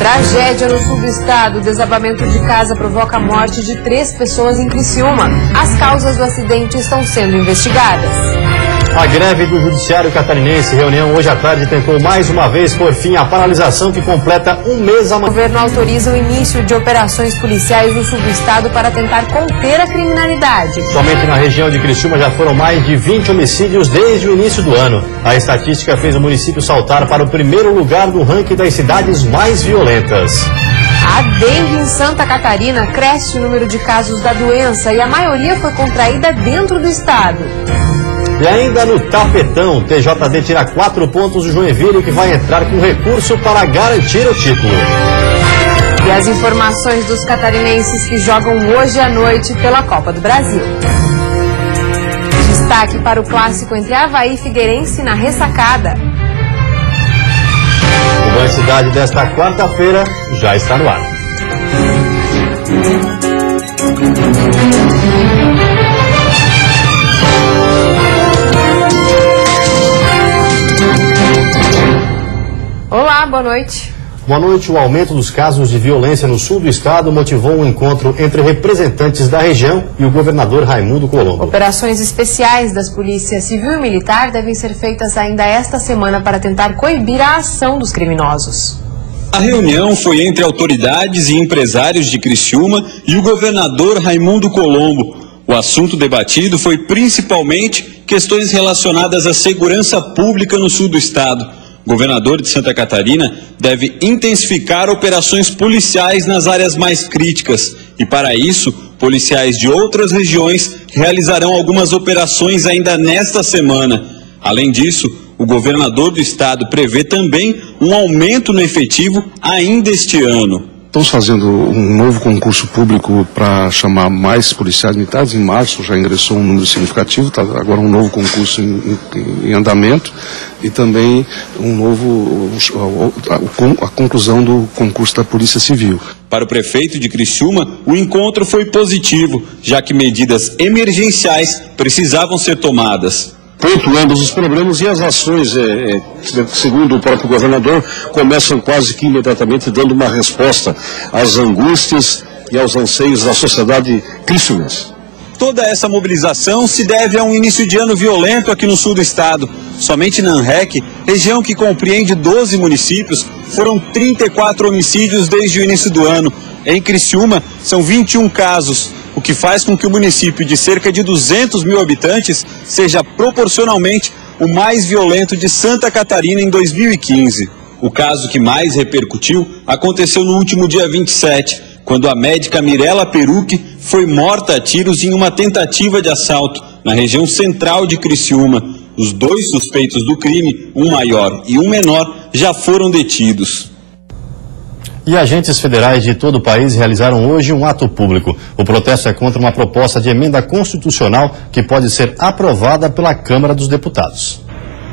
Tragédia no sul do estado. Desabamento de casa provoca a morte de 3 pessoas em Criciúma. As causas do acidente estão sendo investigadas. A greve do Judiciário Catarinense, reunião hoje à tarde, tentou mais uma vez por fim a paralisação que completa um mês O governo autoriza o início de operações policiais no sul do estado para tentar conter a criminalidade. Somente na região de Criciúma já foram mais de 20 homicídios desde o início do ano. A estatística fez o município saltar para o primeiro lugar no ranking das cidades mais violentas. A dengue em Santa Catarina cresce o número de casos da doença e a maioria foi contraída dentro do estado. E ainda no tapetão, TJD tira 4 pontos do Joinville, que vai entrar com recurso para garantir o título. E as informações dos catarinenses que jogam hoje à noite pela Copa do Brasil. Destaque para o clássico entre Avaí e Figueirense na ressacada. O Banho Cidade desta quarta-feira já está no ar. Olá, boa noite. Boa noite. O aumento dos casos de violência no sul do estado motivou um encontro entre representantes da região e o governador Raimundo Colombo. Operações especiais das polícias civil e militar devem ser feitas ainda esta semana para tentar coibir a ação dos criminosos. A reunião foi entre autoridades e empresários de Criciúma e o governador Raimundo Colombo. O assunto debatido foi principalmente questões relacionadas à segurança pública no sul do estado. O governador de Santa Catarina deve intensificar operações policiais nas áreas mais críticas e, para isso, policiais de outras regiões realizarão algumas operações ainda nesta semana. Além disso, o governador do estado prevê também um aumento no efetivo ainda este ano. Estamos fazendo um novo concurso público para chamar mais policiais militares. Em março já ingressou um número significativo, está agora um novo concurso em andamento e também a conclusão do concurso da Polícia Civil. Para o prefeito de Criciúma, o encontro foi positivo, já que medidas emergenciais precisavam ser tomadas. Pontuando os problemas e as ações, segundo o próprio governador, começam quase que imediatamente dando uma resposta às angústias e aos anseios da sociedade criciumense. Toda essa mobilização se deve a um início de ano violento aqui no sul do estado. Somente na ANREC, região que compreende 12 municípios, foram 34 homicídios desde o início do ano. Em Criciúma, são 21 casos, o que faz com que o município de cerca de 200 mil habitantes seja proporcionalmente o mais violento de Santa Catarina em 2015. O caso que mais repercutiu aconteceu no último dia 27, quando a médica Mirela Perucchi foi morta a tiros em uma tentativa de assalto na região central de Criciúma. Os 2 suspeitos do crime, um maior e um menor, já foram detidos. E agentes federais de todo o país realizaram hoje um ato público. O protesto é contra uma proposta de emenda constitucional que pode ser aprovada pela Câmara dos Deputados.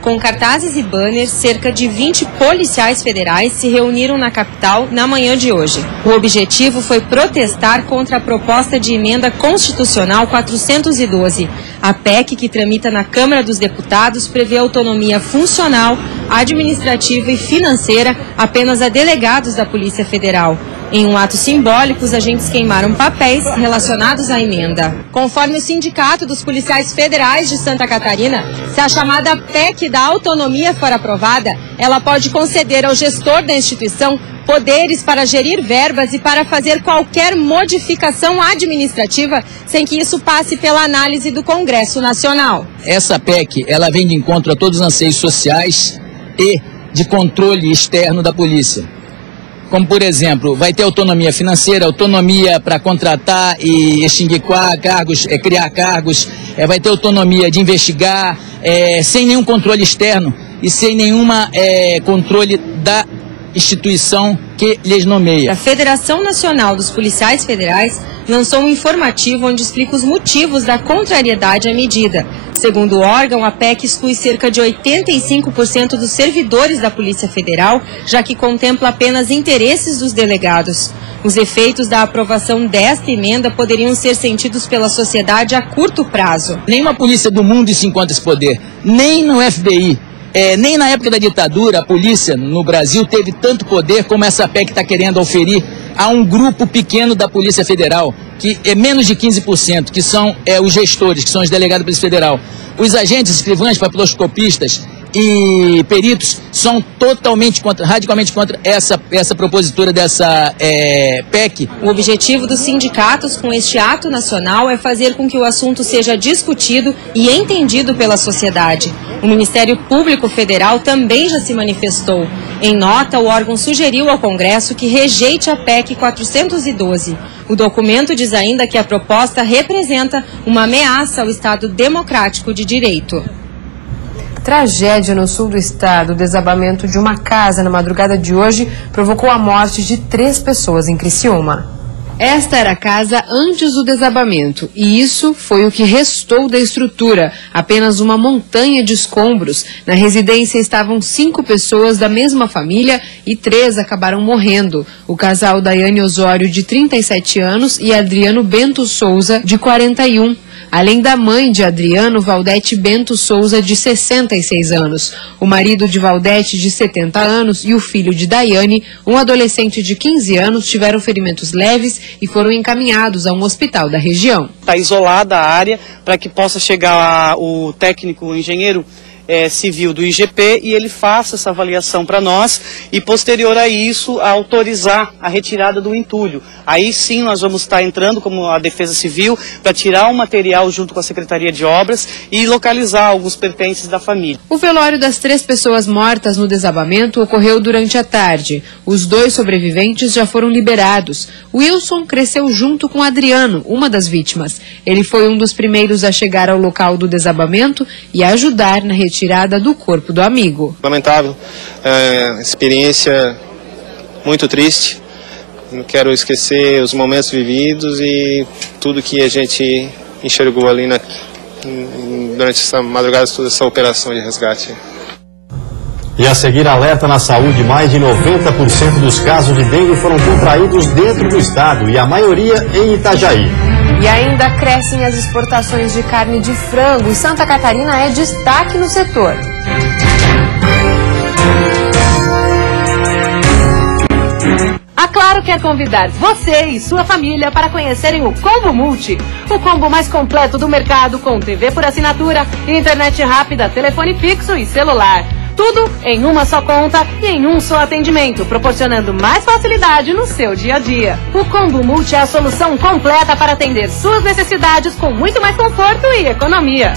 Com cartazes e banners, cerca de 20 policiais federais se reuniram na capital na manhã de hoje. O objetivo foi protestar contra a proposta de emenda constitucional 412. A PEC, que tramita na Câmara dos Deputados, prevê autonomia funcional, administrativa e financeira apenas a delegados da Polícia Federal. Em um ato simbólico, os agentes queimaram papéis relacionados à emenda. Conforme o Sindicato dos Policiais Federais de Santa Catarina, se a chamada PEC da autonomia for aprovada, ela pode conceder ao gestor da instituição poderes para gerir verbas e para fazer qualquer modificação administrativa sem que isso passe pela análise do Congresso Nacional. Essa PEC, ela vem de encontro a todos os anseios sociais e de controle externo da polícia. Como, por exemplo, vai ter autonomia financeira, autonomia para contratar e extinguir cargos, criar cargos, vai ter autonomia de investigar, sem nenhum controle externo e sem nenhum controle da instituição que lhes nomeia. A Federação Nacional dos Policiais Federais lançou um informativo onde explica os motivos da contrariedade à medida. Segundo o órgão, a PEC exclui cerca de 85% dos servidores da Polícia Federal, já que contempla apenas interesses dos delegados. Os efeitos da aprovação desta emenda poderiam ser sentidos pela sociedade a curto prazo. Nenhuma polícia do mundo se encontra esse poder, nem no FBI. Nem na época da ditadura a polícia no Brasil teve tanto poder como essa PEC está querendo oferir a um grupo pequeno da Polícia Federal, que é menos de 15%, que são os gestores, que são os delegados da Polícia Federal. Os agentes, escrivães, papiloscopistas e peritos são totalmente radicalmente contra essa propositura dessa PEC. O objetivo dos sindicatos com este ato nacional é fazer com que o assunto seja discutido e entendido pela sociedade. O Ministério Público Federal também já se manifestou. Em nota, o órgão sugeriu ao Congresso que rejeite a PEC 412. O documento diz ainda que a proposta representa uma ameaça ao Estado democrático de direito. Tragédia no sul do estado. O desabamento de uma casa na madrugada de hoje provocou a morte de 3 pessoas em Criciúma. Esta era a casa antes do desabamento e isso foi o que restou da estrutura, apenas uma montanha de escombros. Na residência estavam 5 pessoas da mesma família e 3 acabaram morrendo. O casal Daiane Osório, de 37 anos, e Adriano Bento Souza, de 41. Além da mãe de Adriano, Valdete Bento Souza, de 66 anos. O marido de Valdete, de 70 anos, e o filho de Daiane, um adolescente de 15 anos, tiveram ferimentos leves e foram encaminhados a um hospital da região. Está isolada a área para que possa chegar o técnico, o engenheiro civil do IGP, e ele faça essa avaliação para nós e, posterior a isso, autorizar a retirada do entulho. Aí sim nós vamos estar entrando como a Defesa Civil para tirar o material junto com a Secretaria de Obras e localizar alguns pertences da família. O velório das 3 pessoas mortas no desabamento ocorreu durante a tarde. Os 2 sobreviventes já foram liberados. Wilson cresceu junto com Adriano, uma das vítimas. Ele foi um dos primeiros a chegar ao local do desabamento e a ajudar na retirada do corpo do amigo. Lamentável, experiência muito triste. Não quero esquecer os momentos vividos e tudo que a gente enxergou ali durante essa madrugada, toda essa operação de resgate. E a seguir, alerta na saúde: mais de 90% dos casos de dengue foram contraídos dentro do estado e a maioria em Itajaí. E ainda crescem as exportações de carne de frango e Santa Catarina é destaque no setor. A Claro quer convidar você e sua família para conhecerem o Combo Multi, o combo mais completo do mercado, com TV por assinatura, internet rápida, telefone fixo e celular. Tudo em uma só conta e em um só atendimento, proporcionando mais facilidade no seu dia a dia. O Combo Multi é a solução completa para atender suas necessidades com muito mais conforto e economia.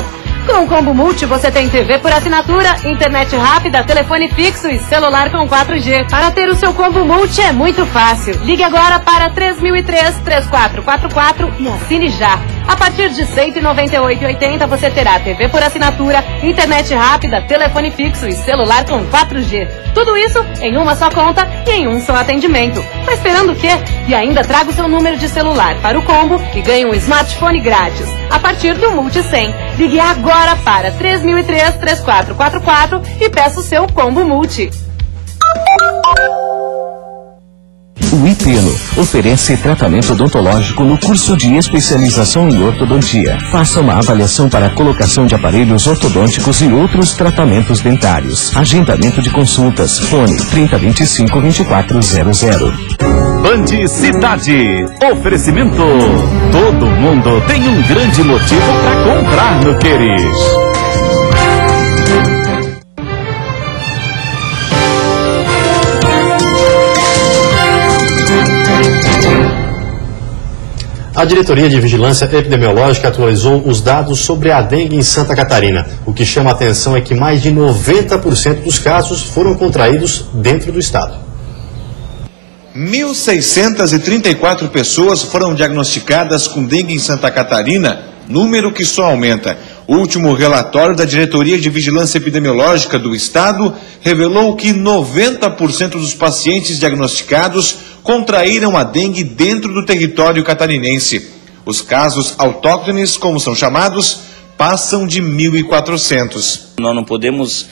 Com o Combo Multi você tem TV por assinatura, internet rápida, telefone fixo e celular com 4G. Para ter o seu Combo Multi é muito fácil. Ligue agora para 3003-3444 e assine já. A partir de R$ 198,80 você terá TV por assinatura, internet rápida, telefone fixo e celular com 4G. Tudo isso em uma só conta e em um só atendimento. Tá esperando o quê? E ainda traga o seu número de celular para o combo e ganhe um smartphone grátis a partir do Multi 100. Ligue agora para 3003-3444 e peça o seu Combo Multi. O IPENO oferece tratamento odontológico no curso de especialização em ortodontia. Faça uma avaliação para a colocação de aparelhos ortodônticos e outros tratamentos dentários. Agendamento de consultas. Fone 3025-2400. Band Cidade. Oferecimento. Todo mundo tem um grande motivo para comprar no Queres. A Diretoria de Vigilância Epidemiológica atualizou os dados sobre a dengue em Santa Catarina. O que chama a atenção é que mais de 90% dos casos foram contraídos dentro do estado. 1.634 pessoas foram diagnosticadas com dengue em Santa Catarina, número que só aumenta. O último relatório da Diretoria de Vigilância Epidemiológica do Estado revelou que 90% dos pacientes diagnosticados contraíram a dengue dentro do território catarinense. Os casos autóctones, como são chamados, passam de 1.400. Nós não podemos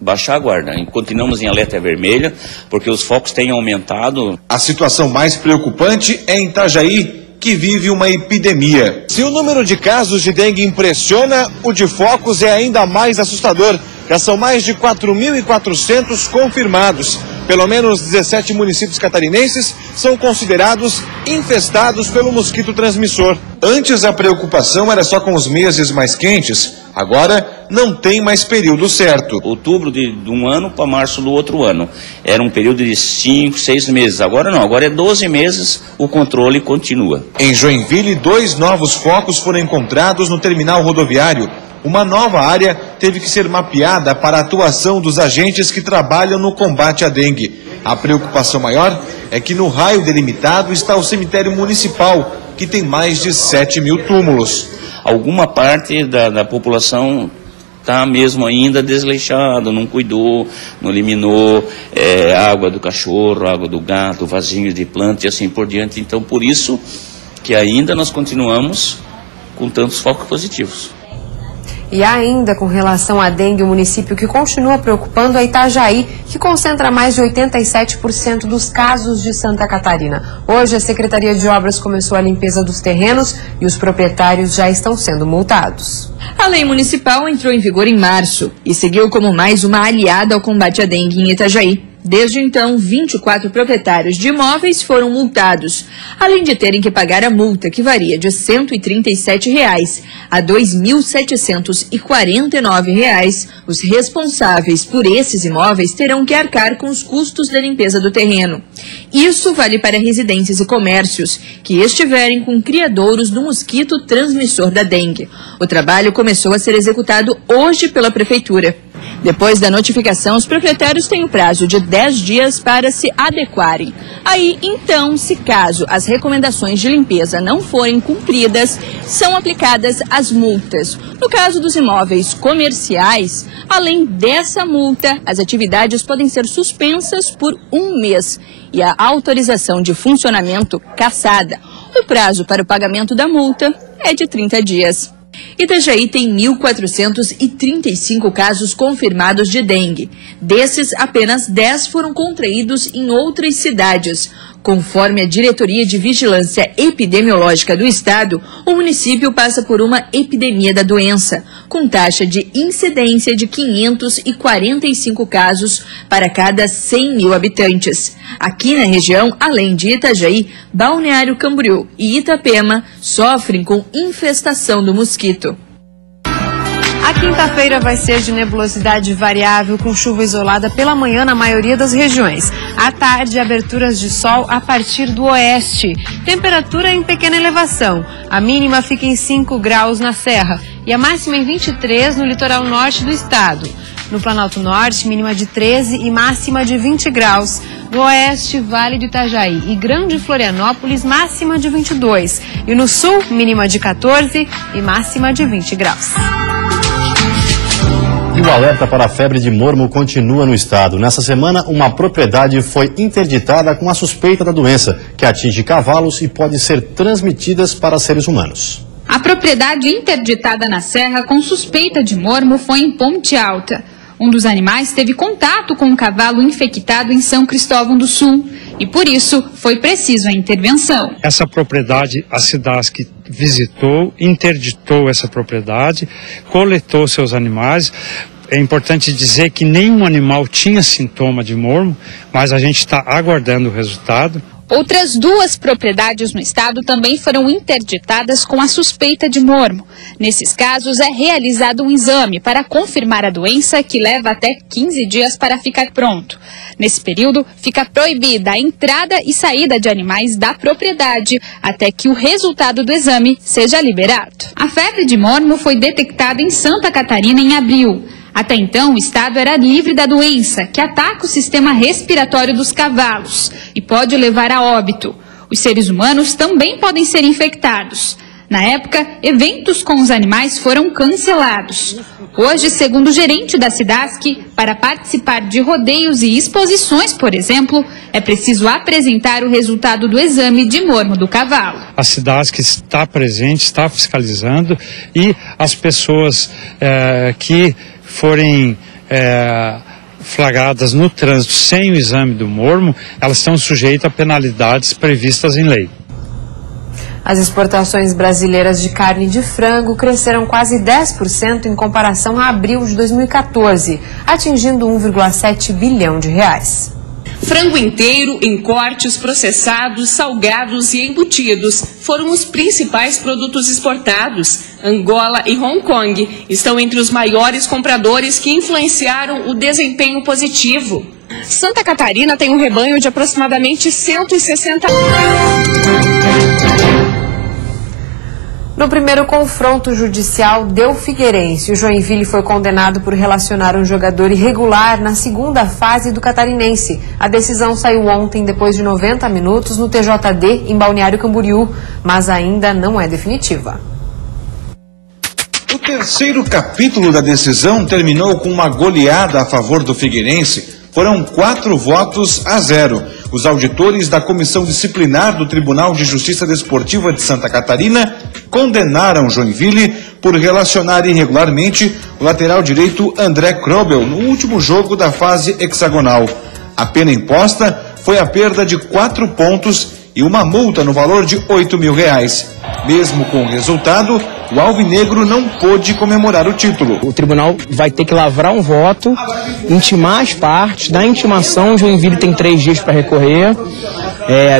baixar a guarda, continuamos em alerta vermelha, porque os focos têm aumentado. A situação mais preocupante é em Itajaí, que vive uma epidemia. Se o número de casos de dengue impressiona, o de focos é ainda mais assustador. Já são mais de 4.400 confirmados. Pelo menos 17 municípios catarinenses são considerados infestados pelo mosquito transmissor. Antes a preocupação era só com os meses mais quentes, agora não tem mais período certo. Outubro de um ano para março do outro ano. Era um período de 5, 6 meses. Agora não, agora é 12 meses, o controle continua. Em Joinville, 2 novos focos foram encontrados no terminal rodoviário. Uma nova área teve que ser mapeada para a atuação dos agentes que trabalham no combate à dengue. A preocupação maior é que no raio delimitado está o cemitério municipal, que tem mais de 7.000 túmulos. Alguma parte da população está mesmo ainda desleixada, não cuidou, não eliminou água do cachorro, água do gato, vasinhos de planta e assim por diante. Então, por isso que ainda nós continuamos com tantos focos positivos. E ainda com relação à dengue, o município que continua preocupando é Itajaí, que concentra mais de 87% dos casos de Santa Catarina. Hoje, a Secretaria de Obras começou a limpeza dos terrenos e os proprietários já estão sendo multados. A lei municipal entrou em vigor em março e seguiu como mais uma aliada ao combate à dengue em Itajaí. Desde então, 24 proprietários de imóveis foram multados, além de terem que pagar a multa, que varia de R$ 137 a R$ 2.749. Os responsáveis por esses imóveis terão que arcar com os custos da limpeza do terreno. Isso vale para residências e comércios que estiverem com criadouros do mosquito transmissor da dengue. O trabalho começou a ser executado hoje pela Prefeitura. Depois da notificação, os proprietários têm o prazo de 10 dias para se adequarem. Aí, então, se caso as recomendações de limpeza não forem cumpridas, são aplicadas as multas. No caso dos imóveis comerciais, além dessa multa, as atividades podem ser suspensas por 1 mês e a autorização de funcionamento cassada. O prazo para o pagamento da multa é de 30 dias. Itajaí tem 1.435 casos confirmados de dengue. Desses, apenas 10 foram contraídos em outras cidades. Conforme a Diretoria de Vigilância Epidemiológica do Estado, o município passa por uma epidemia da doença, com taxa de incidência de 545 casos para cada 100 mil habitantes. Aqui na região, além de Itajaí, Balneário Camboriú e Itapema sofrem com infestação do mosquito. A quinta-feira vai ser de nebulosidade variável, com chuva isolada pela manhã na maioria das regiões. À tarde, aberturas de sol a partir do oeste. Temperatura em pequena elevação. A mínima fica em 5 graus na Serra e a máxima em 23 no litoral norte do estado. No Planalto Norte, mínima de 13 e máxima de 20 graus. No oeste, Vale do Itajaí e Grande Florianópolis, máxima de 22. E no sul, mínima de 14 e máxima de 20 graus. E o alerta para a febre de mormo continua no estado. Nessa semana, uma propriedade foi interditada com a suspeita da doença, que atinge cavalos e pode ser transmitida para seres humanos. A propriedade interditada na Serra com suspeita de mormo foi em Ponte Alta. Um dos animais teve contato com um cavalo infectado em São Cristóvão do Sul e, por isso, foi preciso a intervenção. Essa propriedade, a Cidasc visitou, interditou essa propriedade, coletou seus animais. É importante dizer que nenhum animal tinha sintoma de mormo, mas a gente está aguardando o resultado. Outras 2 propriedades no estado também foram interditadas com a suspeita de mormo. Nesses casos, é realizado um exame para confirmar a doença, que leva até 15 dias para ficar pronto. Nesse período, fica proibida a entrada e saída de animais da propriedade, até que o resultado do exame seja liberado. A febre de mormo foi detectada em Santa Catarina em abril. Até então, o estado era livre da doença, que ataca o sistema respiratório dos cavalos e pode levar a óbito. Os seres humanos também podem ser infectados. Na época, eventos com os animais foram cancelados. Hoje, segundo o gerente da Cidasc, para participar de rodeios e exposições, por exemplo, é preciso apresentar o resultado do exame de mormo do cavalo. A Cidasc está presente, está fiscalizando, e as pessoas que forem flagradas no trânsito sem o exame do mormo, elas estão sujeitas a penalidades previstas em lei. As exportações brasileiras de carne de frango cresceram quase 10% em comparação a abril de 2014, atingindo 1,7 bilhão de reais. Frango inteiro, em cortes, processados, salgados e embutidos foram os principais produtos exportados. Angola e Hong Kong estão entre os maiores compradores que influenciaram o desempenho positivo. Santa Catarina tem um rebanho de aproximadamente 160... No primeiro confronto judicial, deu Figueirense. O Joinville foi condenado por relacionar um jogador irregular na segunda fase do Catarinense. A decisão saiu ontem, depois de 90 minutos, no TJD, em Balneário Camboriú, mas ainda não é definitiva. O terceiro capítulo da decisão terminou com uma goleada a favor do Figueirense. Foram 4-0. Os auditores da Comissão Disciplinar do Tribunal de Justiça Desportiva de Santa Catarina condenaram Joinville por relacionar irregularmente o lateral direito André Krobel no último jogo da fase hexagonal. A pena imposta foi a perda de 4 pontos e uma multa no valor de R$8 mil. Mesmo com o resultado, o alvinegro não pôde comemorar o título. O tribunal vai ter que lavrar um voto, intimar as partes. Da intimação, o Joinville tem 3 dias para recorrer.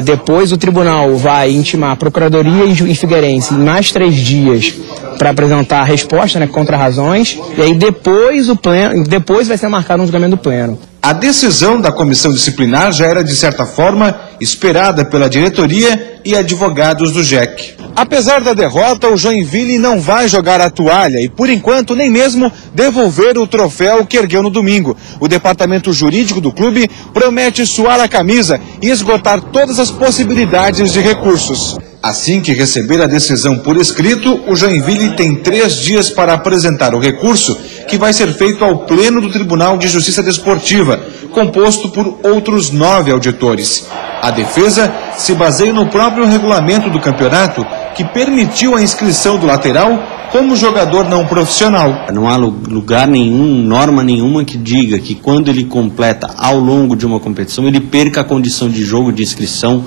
Depois o tribunal vai intimar a Procuradoria e Figueirense em mais 3 dias para apresentar a resposta, contra razões. E aí depois vai ser marcado um julgamento do pleno. A decisão da comissão disciplinar já era, de certa forma, esperada pela diretoria e advogados do JEC. Apesar da derrota, o Joinville não vai jogar a toalha e, por enquanto, nem mesmo devolver o troféu que ergueu no domingo. O departamento jurídico do clube promete suar a camisa e esgotar todas as possibilidades de recursos. Assim que receber a decisão por escrito, o Joinville tem 3 dias para apresentar o recurso, que vai ser feito ao Pleno do Tribunal de Justiça Desportiva, composto por outros 9 auditores. A defesa se baseia no próprio regulamento do campeonato, que permitiu a inscrição do lateral como jogador não profissional. Não há lugar nenhum, norma nenhuma que diga que quando ele completa ao longo de uma competição, ele perca a condição de jogo, de inscrição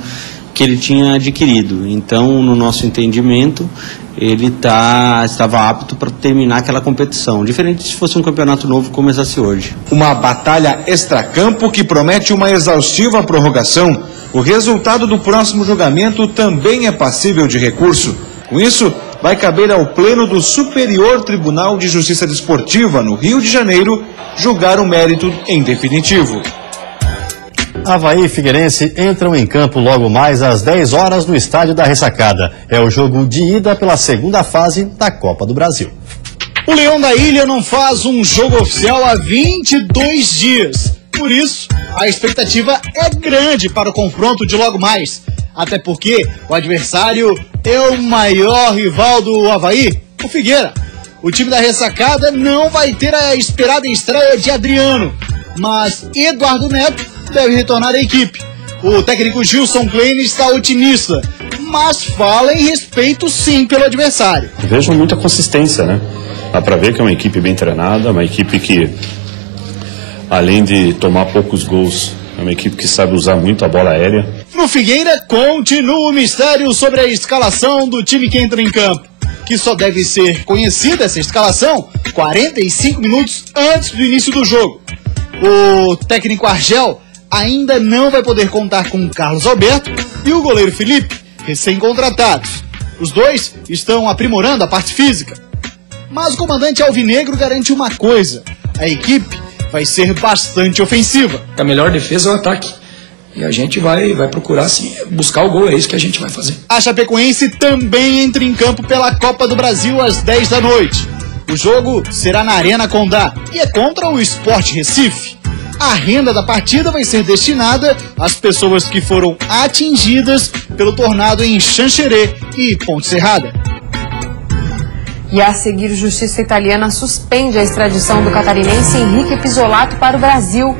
que ele tinha adquirido. Então, no nosso entendimento, ele estava apto para terminar aquela competição, diferente se fosse um campeonato novo que começasse hoje. Uma batalha extracampo que promete uma exaustiva prorrogação. O resultado do próximo julgamento também é passível de recurso. Com isso, vai caber ao Pleno do Superior Tribunal de Justiça Desportiva, no Rio de Janeiro, julgar o mérito em definitivo. Avaí e Figueirense entram em campo logo mais às 10 horas no estádio da Ressacada. É o jogo de ida pela segunda fase da Copa do Brasil. O Leão da Ilha não faz um jogo oficial há 22 dias. Por isso, a expectativa é grande para o confronto de logo mais. Até porque o adversário é o maior rival do Avaí, o Figueira. O time da Ressacada não vai ter a esperada estreia de Adriano, mas Eduardo Neto deve retornar à equipe. O técnico Gilson Klein está otimista, mas fala em respeito sim pelo adversário. Vejo muita consistência, né? Dá pra ver que é uma equipe bem treinada, uma equipe que, além de tomar poucos gols, é uma equipe que sabe usar muito a bola aérea. No Figueira, continua o mistério sobre a escalação do time que entra em campo, que só deve ser conhecida essa escalação 45 minutos antes do início do jogo. O técnico Argel ainda não vai poder contar com Carlos Alberto e o goleiro Felipe, recém-contratados. Os dois estão aprimorando a parte física. Mas o comandante alvinegro garante uma coisa: a equipe vai ser bastante ofensiva. A melhor defesa é o ataque. E a gente vai procurar sim, buscar o gol, é isso que a gente vai fazer. A Chapecoense também entra em campo pela Copa do Brasil às 10 da noite. O jogo será na Arena Condá e é contra o Sport Recife. A renda da partida vai ser destinada às pessoas que foram atingidas pelo tornado em Xanxerê e Ponte Serrada. E a seguir, a Justiça Italiana suspende a extradição do catarinense Henrique Pisolato para o Brasil.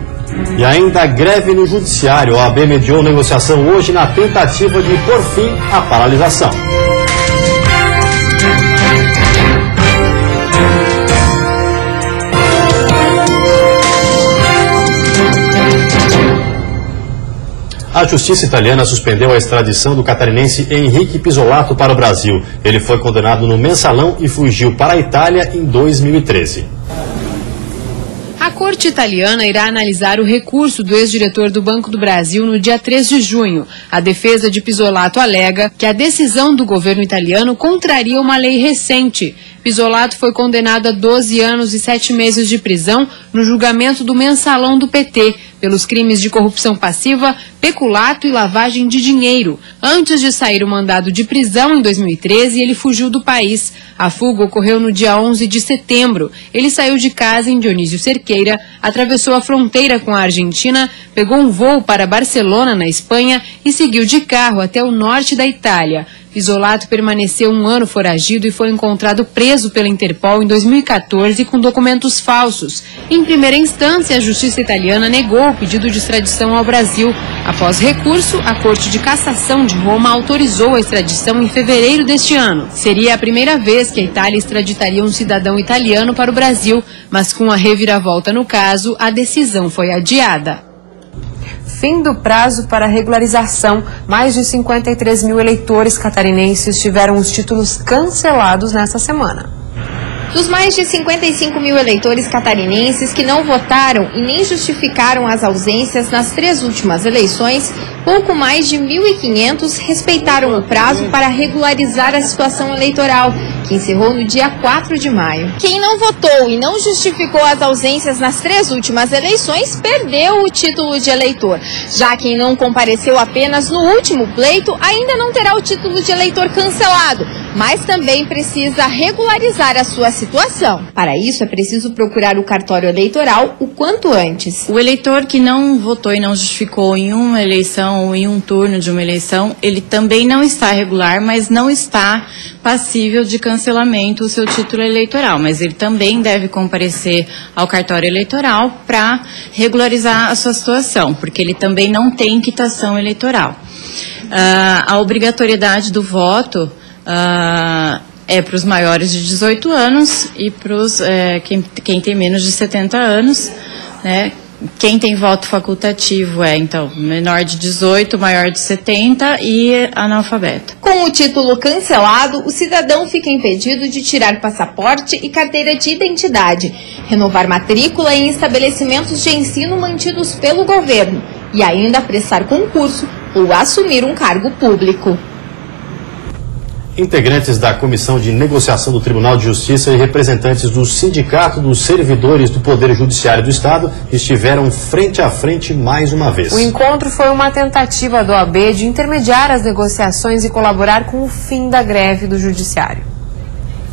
E ainda greve no judiciário. A OAB mediou negociação hoje na tentativa de pôr fim à paralisação. A justiça italiana suspendeu a extradição do catarinense Henrique Pisolato para o Brasil. Ele foi condenado no mensalão e fugiu para a Itália em 2013. A corte italiana irá analisar o recurso do ex-diretor do Banco do Brasil no dia 3 de junho. A defesa de Pisolato alega que a decisão do governo italiano contraria uma lei recente. Pisolato foi condenado a 12 anos e 7 meses de prisão no julgamento do mensalão do PT, pelos crimes de corrupção passiva, peculato e lavagem de dinheiro. Antes de sair o mandado de prisão em 2013, ele fugiu do país. A fuga ocorreu no dia 11 de setembro. Ele saiu de casa em Dionísio Cerqueira, atravessou a fronteira com a Argentina, pegou um voo para Barcelona, na Espanha, e seguiu de carro até o norte da Itália. Pisolato permaneceu um ano foragido e foi encontrado preso pela Interpol em 2014 com documentos falsos. Em primeira instância, a justiça italiana negou o pedido de extradição ao Brasil. Após recurso, a Corte de Cassação de Roma autorizou a extradição em fevereiro deste ano. Seria a primeira vez que a Itália extraditaria um cidadão italiano para o Brasil, mas com a reviravolta no caso, a decisão foi adiada. Fim do prazo para regularização. Mais de 53 mil eleitores catarinenses tiveram os títulos cancelados nesta semana. Dos mais de 55 mil eleitores catarinenses que não votaram e nem justificaram as ausências nas 3 últimas eleições, pouco mais de 1.500 respeitaram o prazo para regularizar a situação eleitoral, que encerrou no dia 4 de maio. Quem não votou e não justificou as ausências nas 3 últimas eleições perdeu o título de eleitor. Já quem não compareceu apenas no último pleito ainda não terá o título de eleitor cancelado, mas também precisa regularizar a sua situação. Para isso é preciso procurar o cartório eleitoral o quanto antes. O eleitor que não votou e não justificou em uma eleição ou em um turno de uma eleição, ele também não está regular, mas não está passível de cancelamento o seu título eleitoral, mas ele também deve comparecer ao cartório eleitoral para regularizar a sua situação, porque ele também não tem quitação eleitoral. A obrigatoriedade do voto é para os maiores de 18 anos e para quem tem menos de 70 anos, né? Quem tem voto facultativo então, menor de 18, maior de 70 e analfabeto. Com o título cancelado, o cidadão fica impedido de tirar passaporte e carteira de identidade, renovar matrícula em estabelecimentos de ensino mantidos pelo governo e ainda prestar concurso ou assumir um cargo público. Integrantes da Comissão de Negociação do Tribunal de Justiça e representantes do Sindicato dos Servidores do Poder Judiciário do Estado estiveram frente a frente mais uma vez. O encontro foi uma tentativa do OAB de intermediar as negociações e colaborar com o fim da greve do Judiciário.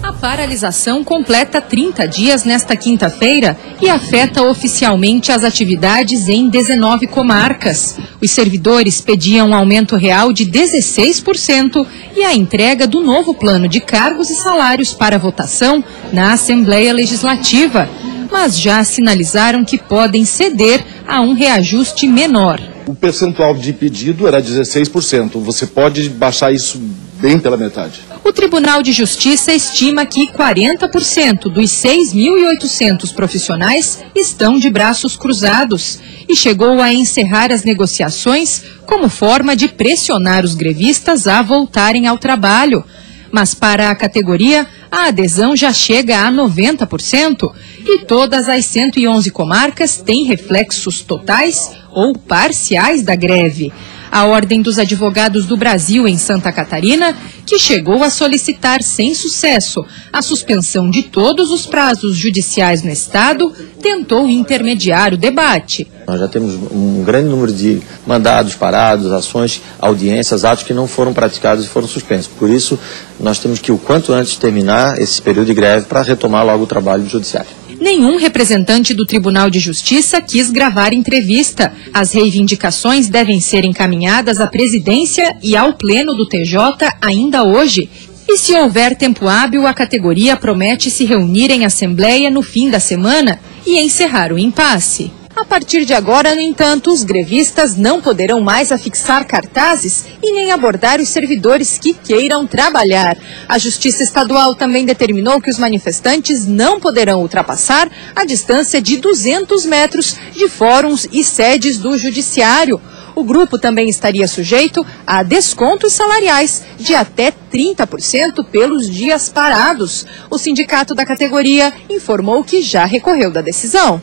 A paralisação completa 30 dias nesta quinta-feira e afeta oficialmente as atividades em 19 comarcas. Os servidores pediam um aumento real de 16% e a entrega do novo plano de cargos e salários para votação na Assembleia Legislativa, mas já sinalizaram que podem ceder a um reajuste menor. O percentual de pedido era 16%. Você pode baixar isso bem pela metade. O Tribunal de Justiça estima que 40% dos 6.800 profissionais estão de braços cruzados e chegou a encerrar as negociações como forma de pressionar os grevistas a voltarem ao trabalho. Mas para a categoria, a adesão já chega a 90% e todas as 111 comarcas têm reflexos totais ou parciais da greve. A Ordem dos Advogados do Brasil em Santa Catarina, que chegou a solicitar sem sucesso a suspensão de todos os prazos judiciais no Estado, tentou intermediar o debate. Nós já temos um grande número de mandados parados, ações, audiências, atos que não foram praticados e foram suspensos. Por isso, nós temos que o quanto antes terminar esse período de greve para retomar logo o trabalho do judiciário. Nenhum representante do Tribunal de Justiça quis gravar entrevista. As reivindicações devem ser encaminhadas à presidência e ao pleno do TJ ainda hoje. E se houver tempo hábil, a categoria promete se reunir em assembleia no fim da semana e encerrar o impasse. A partir de agora, no entanto, os grevistas não poderão mais afixar cartazes e nem abordar os servidores que queiram trabalhar. A Justiça Estadual também determinou que os manifestantes não poderão ultrapassar a distância de 200 metros de fóruns e sedes do Judiciário. O grupo também estaria sujeito a descontos salariais de até 30% pelos dias parados. O sindicato da categoria informou que já recorreu da decisão.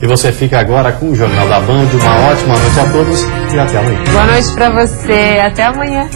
E você fica agora com o Jornal da Band. Uma ótima noite a todos e até amanhã. Boa noite para você. Até amanhã.